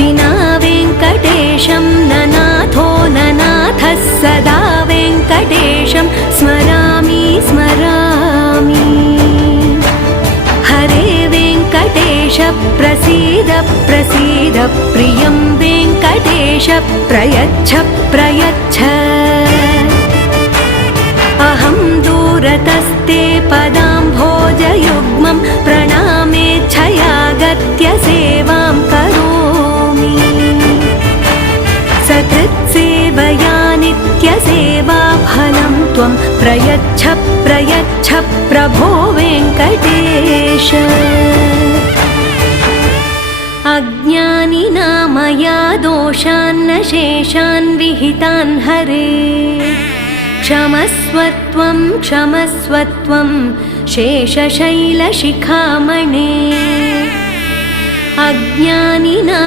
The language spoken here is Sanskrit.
विना वेङ्कटेशं ननाथो ननाथः सदा वेङ्कटेशं स्मरामि स्मरामि। हरे वेङ्कटेश प्रसीद प्रसीद प्रियं वेङ्कटेश प्रयच्छ प्रयच्छ। अहं दूरतस्ते पदाम्भोजयुग्मं प्रणामेच्छयागत्य सेवां करोमि। सकृत्सेवया नित्यसेवाफलं त्वं प्रयच्छ प्रयच्छ प्रभो वेङ्कटेश। अज्ञानिना मया दोषान्न शेषान् विहितान् हरे क्षमस्वत्वं क्षमस्वत्वं शेषशैलशिखामणे। अज्ञानिना